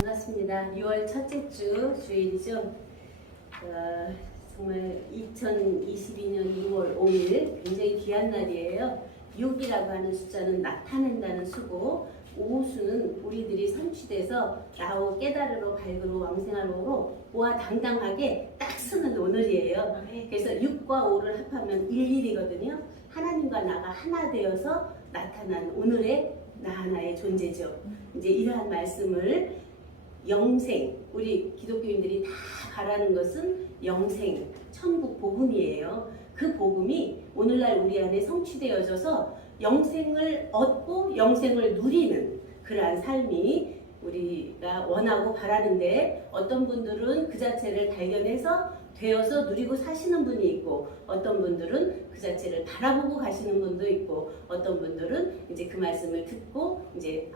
반갑습니다. 6월 첫째 주 주일이죠. 정말 2022년 6월 5일 굉장히 귀한 날이에요. 6이라고 하는 숫자는 나타낸다는 수고, 오수는 우리들이 성취돼서 나오 깨달으러 밝으로 왕생하로 보아 당당하게 딱 쓰는 오늘이에요. 그래서 6과 5를 합하면 11이거든요. 하나님과 나가 하나 되어서 나타난 오늘의 나 하나의 존재죠. 이제 이러한 말씀을 영생, 우리 기독교인들이 다 바라는 것은 영생, 천국 복음이에요. 그 복음이 오늘날 우리 안에 성취되어져서 영생을 얻고 영생을 누리는 그러한 삶이 우리가 원하고 바라는데, 어떤 분들은 그 자체를 발견해서 되어서 누리고 사시는 분이 있고, 어떤 분들은 그 자체를 바라보고 가시는 분도 있고, 어떤 분들은 이제 그 말씀을 듣고 이제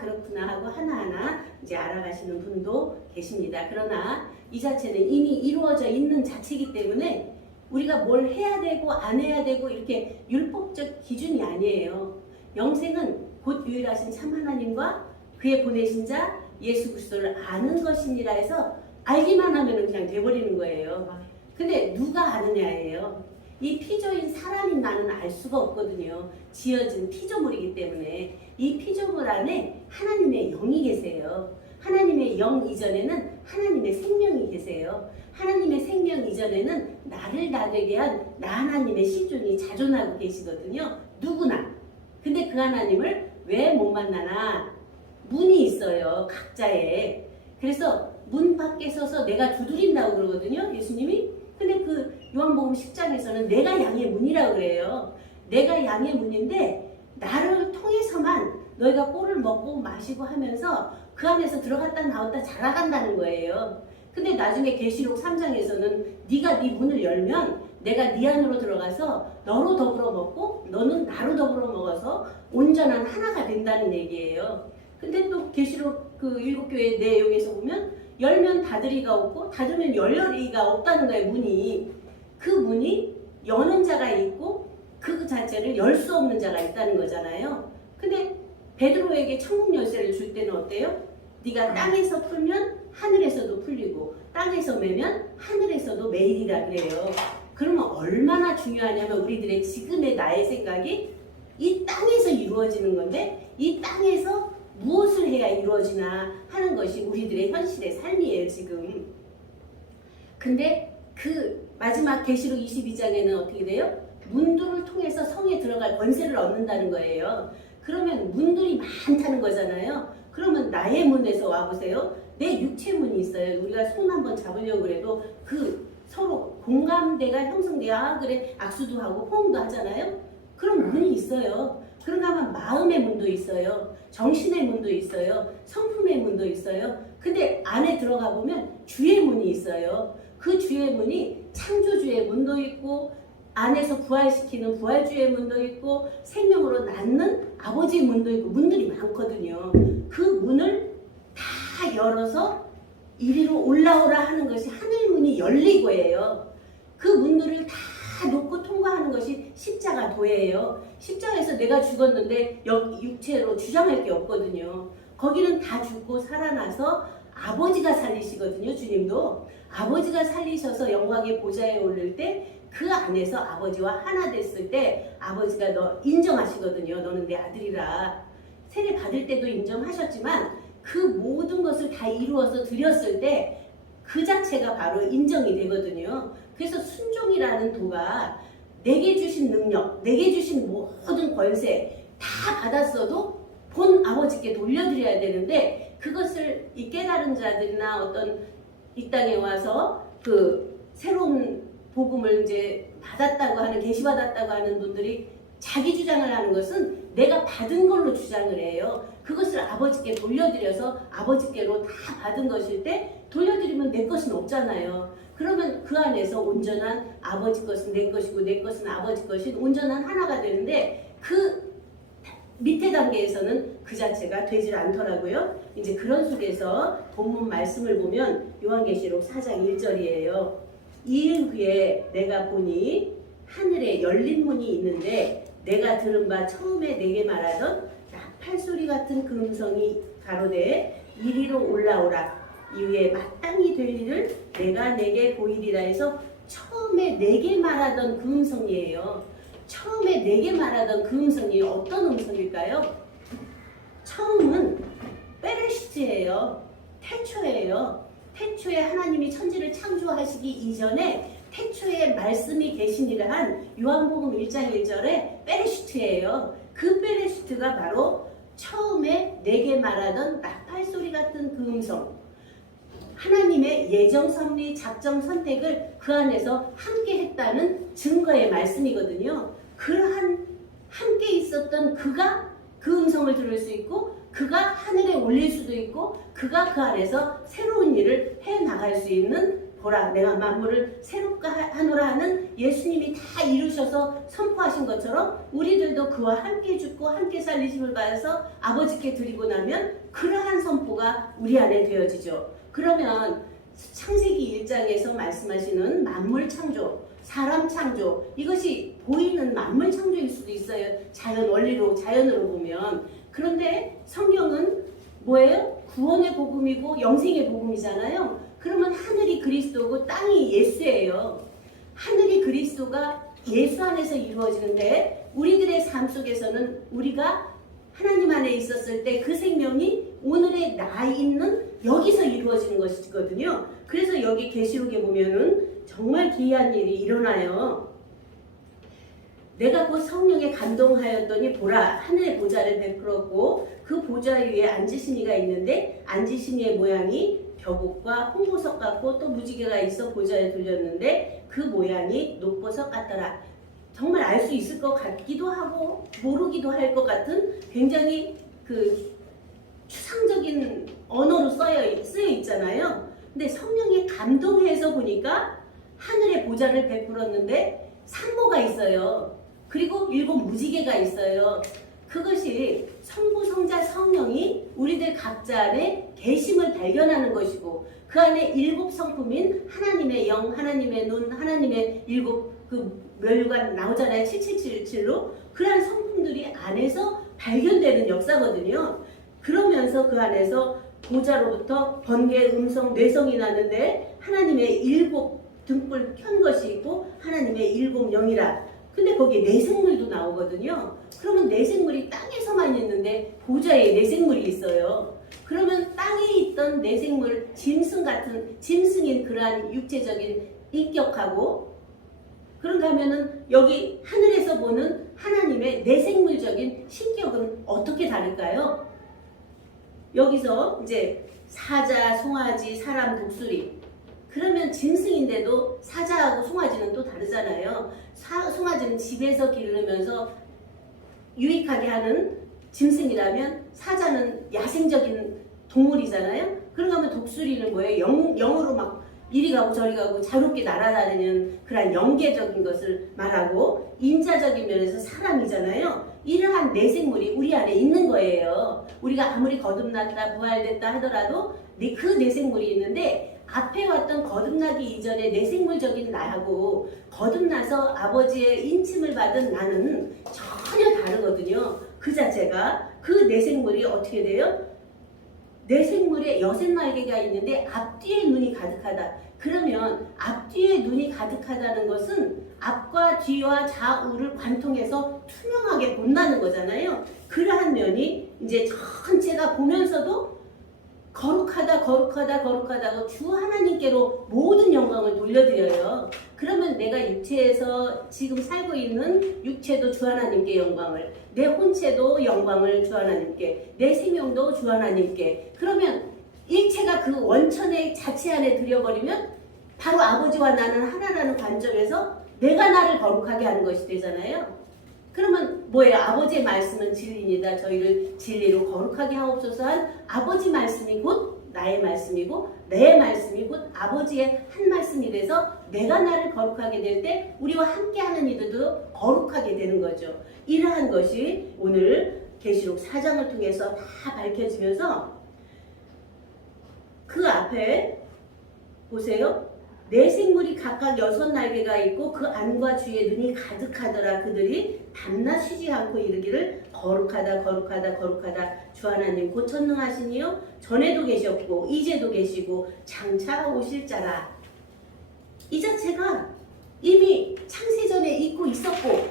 그렇구나 하고 하나하나 이제 알아가시는 분도 계십니다. 그러나 이 자체는 이미 이루어져 있는 자체이기 때문에 우리가 뭘 해야 되고 안 해야 되고 이렇게 율법적 기준이 아니에요. 영생은 곧 유일하신 참 하나님과 그의 보내신 자 예수 그리스도를 아는 것이니라 해서 알기만 하면 그냥 돼버리는 거예요. 근데 누가 아느냐예요. 이 피조인 사람인 나는 알 수가 없거든요. 지어진 피조물이기 때문에. 이 피조물 안에 하나님의 영이 계세요. 하나님의 영 이전에는 하나님의 생명이 계세요. 하나님의 생명 이전에는 나를 나되게 한 나 하나님의 시존이 자존하고 계시거든요. 누구나. 근데 그 하나님을 왜 못 만나나? 문이 있어요. 각자에. 그래서 문 밖에 서서 내가 두드린다고 그러거든요. 예수님이. 근데 그 요한복음 10장에서는 내가 양의 문이라고 그래요. 내가 양의 문인데 나를 통해서만 너희가 꼴을 먹고 마시고 하면서 그 안에서 들어갔다 나왔다 자라간다는 거예요. 근데 나중에 계시록 3장에서는 네가 네 문을 열면 내가 네 안으로 들어가서 너로 더불어 먹고 너는 나로 더불어 먹어서 온전한 하나가 된다는 얘기예요. 근데 또 계시록 그 7교회 내용에서 보면 열면 닫으리가 없고 닫으면 열리가 없다는 거예요. 문이. 그 문이 여는 자가 있고 그 자체를 열 수 없는 자가 있다는 거잖아요. 근데 베드로에게 천국 열쇠를 줄 때는 어때요? 네가 땅에서 풀면 하늘에서도 풀리고 땅에서 매면 하늘에서도 매이리라 그래요. 그러면 얼마나 중요하냐면 우리들의 지금의 나의 생각이 이 땅에서 이루어지는 건데 이 땅에서 무엇을 해야 이루어지나 하는 것이 우리들의 현실의 삶이에요, 지금. 근데 그 마지막 계시록 22장에는 어떻게 돼요? 문들을 통해서 성에 들어갈 권세를 얻는다는 거예요. 그러면 문들이 많다는 거잖아요. 그러면 나의 문에서 와보세요. 내 육체 문이 있어요. 우리가 손 한번 잡으려고 그래도 그 서로 공감대가 형성돼야 그래 악수도 하고 호응도 하잖아요. 그럼 문이 있어요. 그런가 하면 마음의 문도 있어요. 정신의 문도 있어요. 성품의 문도 있어요. 근데 안에 들어가 보면 주의 문이 있어요. 그 주의 문이 창조주의 문도 있고 안에서 부활시키는 부활주의 문도 있고 생명으로 낳는 아버지의 문도 있고 문들이 많거든요. 그 문을 다 열어서 이리로 올라오라 하는 것이 하늘문이 열리고예요. 그 문들을 다 놓고 통과하는 것이 십자가도예요. 십자가에서 내가 죽었는데 육체로 주장할 게 없거든요. 거기는 다 죽고 살아나서 아버지가 살리시거든요. 주님도 아버지가 살리셔서 영광의 보좌에 오를 때 그 안에서 아버지와 하나 됐을 때 아버지가 너 인정하시거든요. 너는 내 아들이라. 세례 받을 때도 인정하셨지만 그 모든 것을 다 이루어서 드렸을 때 그 자체가 바로 인정이 되거든요. 그래서 순종이라는 도가 내게 주신 능력, 내게 주신 모든 권세 다 받았어도 본 아버지께 돌려드려야 되는데, 그것을 이 깨달은 자들이나 어떤 이 땅에 와서 그 새로운 복음을 이제 받았다고 하는, 계시받았다고 하는 분들이 자기 주장을 하는 것은 내가 받은 걸로 주장을 해요. 그것을 아버지께 돌려드려서 아버지께로 다 받은 것일 때 돌려드리면 내 것은 없잖아요. 그러면 그 안에서 온전한 아버지 것은 내 것이고 내 것은 아버지 것인 온전한 하나가 되는데, 그 밑에 단계에서는 그 자체가 되질 않더라고요. 이제 그런 속에서 본문 말씀을 보면 요한계시록 4장 1절이에요. 이일 후에 내가 보니 하늘에 하늘에 열린 문이 있는데 내가 들은 바 처음에 내게 말하던 나팔소리 같은 그 음성이 가로되 이리로 올라오라. 이후에 마땅히 될 일을 내가 내게 보이리라 해서 처음에 내게 말하던 그 음성이에요. 처음에 내게 말하던 그 음성이 어떤 음성일까요? 처음은 베레시트예요. 태초예요. 태초에 하나님이 천지를 창조하시기 이전에 태초에 말씀이 계시니라 한 요한복음 1장 1절에 베레시트예요. 그 베레시트가 바로 처음에 내게 말하던 나팔소리 같은 그 음성, 하나님의 예정 섭리 작정 선택을 그 안에서 함께 했다는 증거의 말씀이거든요. 그러한 함께 있었던 그가 그 음성을 들을 수 있고 그가 하늘에 올릴 수도 있고 그가 그 안에서 새로운 일을 해나갈 수 있는 보라 내가 만물을 새롭게 하노라 하는 예수님이 다 이루셔서 선포하신 것처럼 우리들도 그와 함께 죽고 함께 살리심을 받아서 아버지께 드리고 나면 그러한 선포가 우리 안에 되어지죠. 그러면 창세기 1장에서 말씀하시는 만물 창조, 사람 창조, 이것이 보이는 만물 창조일 수도 있어요. 자연 원리로, 자연으로 보면. 그런데 성경은 뭐예요? 구원의 복음이고 영생의 복음이잖아요. 그러면 하늘이 그리스도고 땅이 예수예요. 하늘이 그리스도가 예수 안에서 이루어지는데 우리들의 삶 속에서는 우리가 하나님 안에 있었을 때 그 생명이 오늘의 나 있는 여기서 이루어지는 것이거든요. 그래서 여기 계시록에 보면은 정말 기이한 일이 일어나요. 내가 곧 성령에 감동하였더니 보라 하늘의 보좌를 베풀었고 그 보좌 위에 앉으신 이가 있는데 앉으신 이의 모양이 벼곡과 홍보석 같고 또 무지개가 있어 보좌에 들렸는데 그 모양이 녹보석 같더라. 정말 알 수 있을 것 같기도 하고 모르기도 할 것 같은 굉장히 그 추상적인 언어로 쓰여 있잖아요. 근데 성령이 감동해서 보니까 하늘의 보좌를 베풀었는데 산모가 있어요. 그리고 7 무지개가 있어요. 그것이 성부, 성자, 성령이 우리들 각자 안에 계심을 발견하는 것이고 그 안에 7 성품인 하나님의 영, 하나님의 눈, 하나님의 7 그 멸류가 나오잖아요. 7777로 그러한 성품들이 안에서 발견되는 역사거든요. 그러면서 그 안에서 보좌로부터 번개, 음성, 뇌성이 나는데 하나님의 7 등불 켠 것이 있고 하나님의 7 영이라. 근데 거기에 내생물도 나오거든요. 그러면 내생물이 땅에서만 있는데 보좌에 내생물이 있어요. 그러면 땅에 있던 내생물, 짐승 같은 짐승인 그러한 육체적인 인격하고 그런가 하면은 여기 하늘에서 보는 하나님의 내생물적인 신격은 어떻게 다를까요? 여기서 이제 사자, 송아지, 사람, 독수리. 그러면 짐승인데도 사자하고 송아지는 또 다르잖아요. 송아지는 집에서 기르면서 유익하게 하는 짐승이라면 사자는 야생적인 동물이잖아요. 그런가 하면 독수리는 뭐예요? 영으로 막 이리 가고 저리 가고 자유롭게 날아다니는 그런 영계적인 것을 말하고 인자적인 면에서 사람이잖아요. 이러한 내생물이 우리 안에 있는 거예요. 우리가 아무리 거듭났다 부활됐다 하더라도 그 내생물이 있는데 앞에 왔던 거듭나기 이전에 내생물적인 나하고 거듭나서 아버지의 인침을 받은 나는 전혀 다르거든요. 그 자체가 그 내생물이 어떻게 돼요? 내생물에 여섯 날개가 있는데 앞뒤에 눈이 가득하다. 그러면 앞뒤에 눈이 가득하다는 것은 앞과 뒤와 좌우를 관통해서 투명하게 본다는 거잖아요. 그러한 면이 이제 전체가 보면서도 거룩하다 주 하나님께로 모든 영광을 돌려드려요. 그러면 내가 육체에서 지금 살고 있는 육체도 주 하나님께 영광을, 내 혼체도 영광을 주 하나님께, 내 생명도 주 하나님께. 그러면 일체가 그 원천의 자체 안에 들여버리면 바로 아버지와 나는 하나라는 관점에서 내가 나를 거룩하게 하는 것이 되잖아요. 그러면 뭐예요? 아버지의 말씀은 진리입니다. 저희를 진리로 거룩하게 하옵소서 한 아버지 말씀이 곧 나의 말씀이고 내 말씀이 곧 아버지의 한 말씀이 돼서 내가 나를 거룩하게 될 때 우리와 함께하는 이들도 거룩하게 되는 거죠. 이러한 것이 오늘 계시록 4장을 통해서 다 밝혀지면서 그 앞에 보세요. 내 생물이 각각 6날개가 있고 그 안과 주의 눈이 가득하더라. 그들이 밤낮 쉬지 않고 이르기를 거룩하다 거룩하다 거룩하다 주 하나님 곧 전능하시니요 전에도 계셨고 이제도 계시고 장차 오실 자라. 이 자체가 이미 창세전에 있고 있었고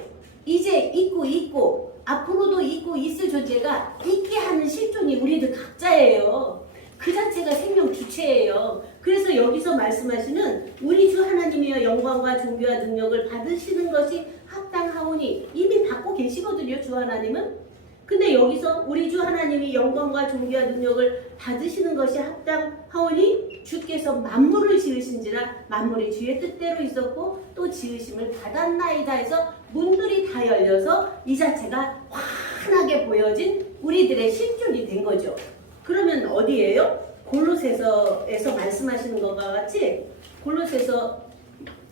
이제 있고 앞으로도 있고 있을 존재가 있게 하는 실존이 우리들 각자예요. 그 자체가 생명 주체예요. 그래서 여기서 말씀하시는 우리 주 하나님이여 영광과 존귀와 능력을 받으시는 것이 합당하오니 이미 받고 계시거든요. 주 하나님은. 근데 여기서 우리 주 하나님이 영광과 존귀와 능력을 받으시는 것이 합당하오니 주께서 만물을 지으신지라 만물이 주의 뜻대로 있었고 또 지으심을 받았나이다 해서 문들이 다 열려서 이 자체가 환하게 보여진 우리들의 실존이 된 거죠. 그러면 어디예요? 골로새서에서 말씀하시는 것과 같이 골로새서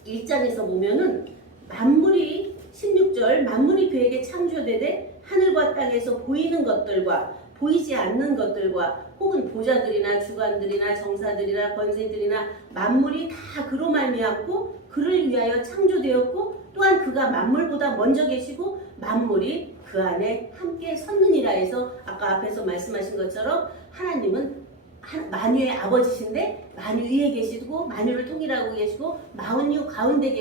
1장에서 보면은 만물이 16절 만물이 그에게 창조되되 하늘과 땅에서 보이는 것들과 보이지 않는 것들과 혹은 보좌들이나 주관들이나 정사들이나 권세들이나 만물이 다 그로 말미암고 그를 위하여 창조되었고 또한 그가 만물보다 먼저 계시고 만물이 그 안에 함께 섰느니라 해서 아까 앞에서 말씀하신 것처럼 하나님은 만유의 아버지신데 만유 위에 계시고 만유를 통일하고 계시고 만유 가운데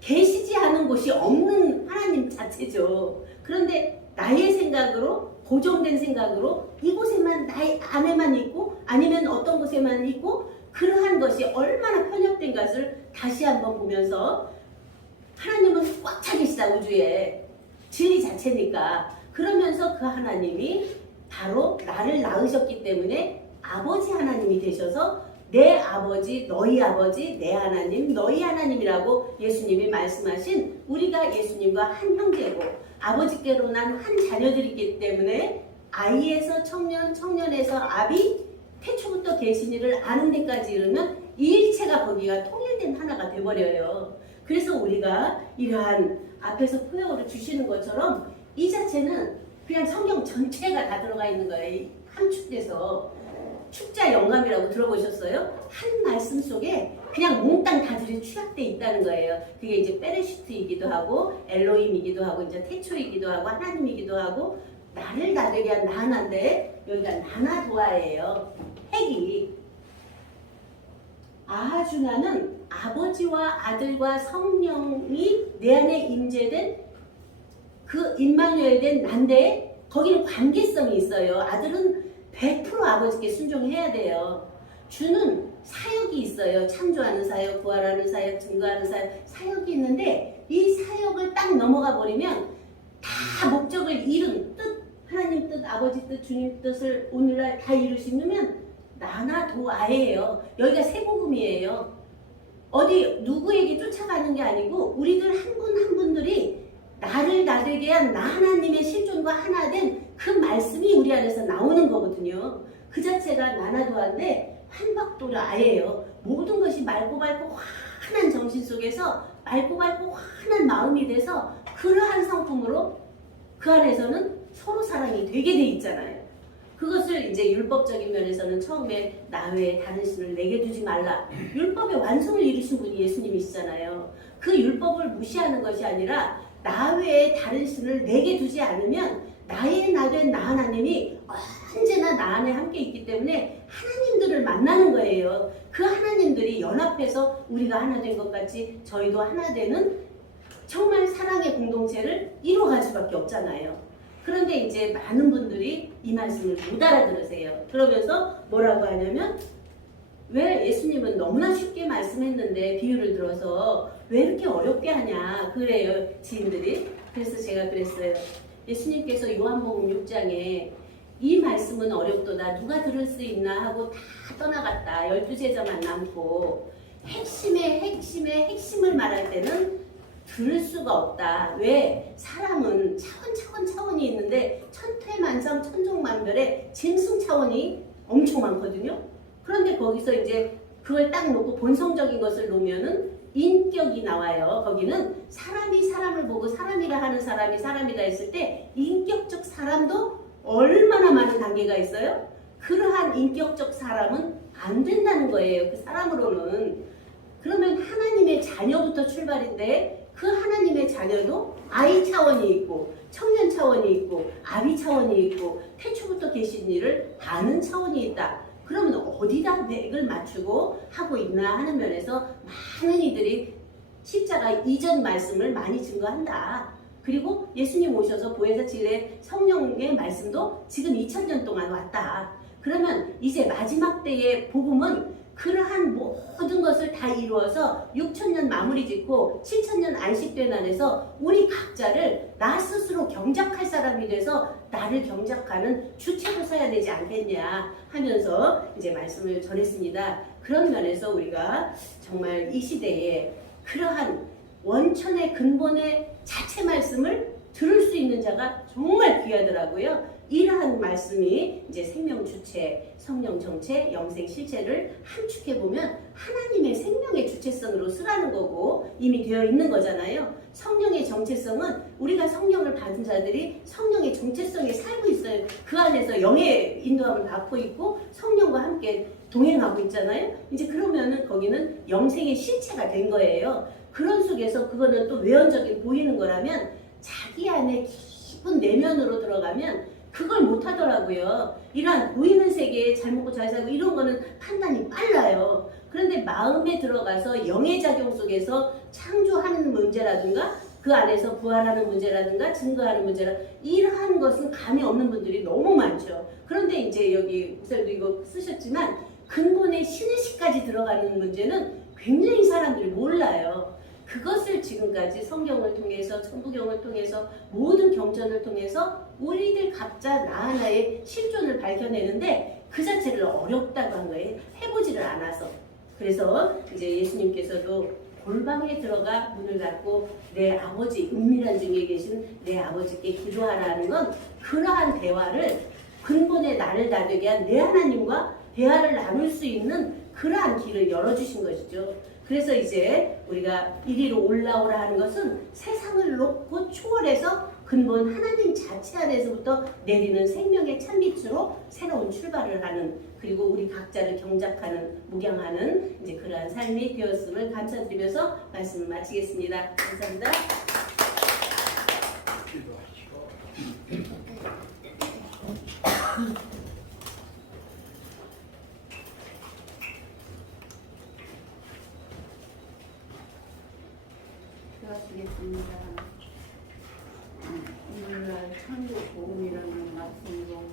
계시지 않은 곳이 없는 하나님 자체죠. 그런데 나의 생각으로 고정된 생각으로 이곳에만 나의 안에만 있고 아니면 어떤 곳에만 있고 그러한 것이 얼마나 편협된 것을 다시 한번 보면서 하나님은 꽉 차 계시다 우주에 진리 자체니까 그러면서 그 하나님이 바로 나를 낳으셨기 때문에 아버지 하나님이 되셔서 내 아버지 너희 아버지 내 하나님 너희 하나님이라고 예수님이 말씀하신 우리가 예수님과 한 형제고 아버지께로 난 한 자녀들이기 때문에 아이에서 청년 청년에서 아비 태초부터 계신 이를 아는 데까지 이르면 이 일체가 거기가 통일된 하나가 돼버려요. 그래서 우리가 이러한 앞에서 포효를 주시는 것처럼 이 자체는 그냥 성경 전체가 다 들어가 있는 거예요. 함축돼서 축자 영감이라고 들어보셨어요? 한 말씀 속에 그냥 몽땅 다 들이 취합되어 있다는 거예요. 그게 이제 베레시트이기도 하고 엘로힘이기도 하고 이제 태초이기도 하고 하나님이기도 하고 나를 나되게 한 나하나인데 여기가 나나도아예요. 핵이 아하주나는 아버지와 아들과 성령이 내 안에 임재된 그 임마누엘 된 난데 거기는 관계성이 있어요. 아들은 100% 아버지께 순종해야 돼요. 주는 사역이 있어요. 창조하는 사역, 부활하는 사역, 증거하는 사역, 사역이 있는데 이 사역을 딱 넘어가 버리면 다 목적을 이룬 뜻, 하나님 뜻, 아버지 뜻, 주님 뜻을 오늘날 다 이루시면 나나도아예요. 여기가 세복음이에요. 어디 누구에게 쫓아가는 게 아니고 우리들 한 분 한 분들이 나를 나되게 한 나 하나님의 실존과 하나 된 그 말씀이 우리 안에서 나오는 거거든요. 그 자체가 나나도아인데 한박도라예요. 모든 것이 맑고 환한 정신 속에서 맑고 환한 마음이 돼서 그러한 성품으로 그 안에서는 서로 사랑이 되게 돼 있잖아요. 그것을 이제 율법적인 면에서는 처음에 나 외에 다른 신을 내게 두지 말라. 율법의 완성을 이루신 분이 예수님이시잖아요. 그 율법을 무시하는 것이 아니라 나 외에 다른 신을 내게 두지 않으면 나의 나 된 나 하나님이 언제나 나 안에 함께 있기 때문에 하나님들을 만나는 거예요. 그 하나님들이 연합해서 우리가 하나 된 것 같이 저희도 하나 되는 정말 사랑의 공동체를 이루어갈 수밖에 없잖아요. 그런데 이제 많은 분들이 이 말씀을 못 알아들으세요. 그러면서 뭐라고 하냐면 왜 예수님은 너무나 쉽게 말씀했는데 비유를 들어서 왜 이렇게 어렵게 하냐 그래요 지인들이. 그래서 제가 그랬어요. 예수님께서 요한복음 6장에 이 말씀은 어렵도다 누가 들을 수 있나 하고 다 떠나갔다. 12제자만 남고 핵심의 핵심을 말할 때는 들을 수가 없다. 왜? 사람은 차원이 있는데 천퇴만상 천종만별의 짐승 차원이 엄청 많거든요. 그런데 거기서 이제 그걸 딱 놓고 본성적인 것을 놓으면은 인격이 나와요. 거기는 사람이 사람을 보고 사람이라 하는 사람이 사람이다 했을 때 인격적 사람도 얼마나 많은 단계가 있어요? 그러한 인격적 사람은 안 된다는 거예요. 그 사람으로는. 그러면 하나님의 자녀부터 출발인데 그 하나님의 자녀도 아이 차원이 있고 청년 차원이 있고 아비 차원이 있고 태초부터 계신 일을 아는 차원이 있다. 그러면 어디다 맥을 맞추고 하고 있나 하는 면에서 많은 이들이 십자가 이전 말씀을 많이 증거한다. 그리고 예수님 오셔서 보혜사 칠의 성령의 말씀도 지금 2000년 동안 왔다. 그러면 이제 마지막 때의 복음은 그러한 모든 것을 다 이루어서 6000년 마무리 짓고 7000년 안식된 안에서 우리 각자를 나 스스로 경작할 사람이 돼서 나를 경작하는 주체로 서야 되지 않겠냐 하면서 이제 말씀을 전했습니다. 그런 면에서 우리가 정말 이 시대에 그러한 원천의 근본의 자체 말씀을 들을 수 있는 자가 정말 귀하더라고요. 이러한 말씀이 이제 생명 주체, 성령 정체, 영생 실체를 함축해 보면 하나님의 생명의 주체성으로 쓰라는 거고 이미 되어 있는 거잖아요. 성령의 정체성은 우리가 성령을 받은 자들이 성령의 정체성에 살고 있어요. 그 안에서 영의 인도함을 받고 있고 성령과 함께 동행하고 있잖아요. 이제 그러면은 거기는 영생의 실체가 된 거예요. 그런 속에서 그거는 또 외연적인 보이는 거라면 자기 안에 깊은 내면으로 들어가면 그걸 못하더라고요. 이러한 보이는 세계에 잘 먹고 잘 살고 이런 거는 판단이 빨라요. 그런데 마음에 들어가서 영의 작용 속에서 창조하는 문제라든가 그 안에서 부활하는 문제라든가 증거하는 문제라 이러한 것은 감이 없는 분들이 너무 많죠. 그런데 이제 여기 목사님도 이거 쓰셨지만 근본의 신의식까지 들어가는 문제는 굉장히 사람들이 몰라요. 그것을 지금까지 성경을 통해서 천부경을 통해서 모든 경전을 통해서 우리들 각자 나 하나의 실존을 밝혀내는데 그 자체를 어렵다고 한 거예요. 해보지를 않아서. 그래서 이제 예수님께서도 골방에 들어가 문을 닫고 내 아버지 은밀한 중에 계신 내 아버지께 기도하라는 건 그러한 대화를 근본에 나를 다되게 한 내 하나님과 대화를 나눌 수 있는 그러한 길을 열어주신 것이죠. 그래서 이제 우리가 이리로 올라오라 하는 것은 세상을 놓고 초월해서 근본 하나님 자체 안에서부터 내리는 생명의 찬빛으로 새로운 출발을 하는 그리고 우리 각자를 경작하는 묵양하는 이제 그러한 삶이 되었음을 감사드리면서 말씀을 마치겠습니다. 감사합니다. 기도하시겠습니다. 오늘날 천국 복음이라는 말씀으로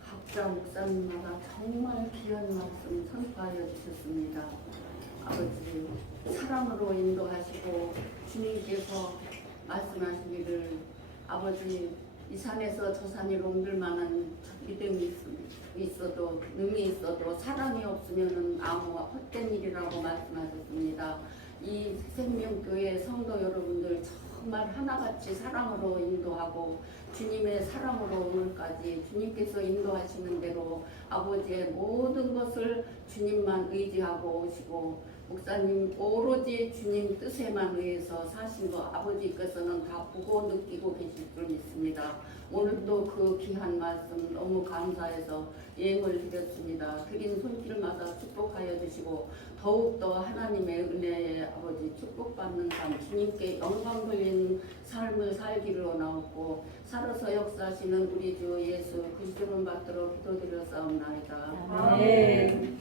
각자 목사님마다 정말 귀한 말씀 선포하여 주셨습니다. 아버지 사랑으로 인도하시고 주님께서 말씀하시기를 아버지 이 산에서 저 산이 옮길 만한 믿음이 있어도 능이 있어도 사랑이 없으면 아무 헛된 일이라고 말씀하셨습니다. 이 생명교회 성도 여러분들 정말 하나같이 사랑으로 인도하고 주님의 사랑으로 오늘까지 주님께서 인도하시는 대로 아버지의 모든 것을 주님만 의지하고 오시고 목사님 오로지 주님 뜻에만 의해서 사신 거 아버지께서는 다 보고 느끼고 계실 줄 믿습니다. 오늘도 그 귀한 말씀 너무 감사해서 예물 드렸습니다. 드린 손길마다 축복하여 주시고 더욱더 하나님의 은혜에 아버지 축복받는 삶 주님께 영광 돌리는 삶을 살기를 원하옵고 살아서 역사하시는 우리 주 예수 그리스도를 받들어 기도드렸사옵나이다. 아멘.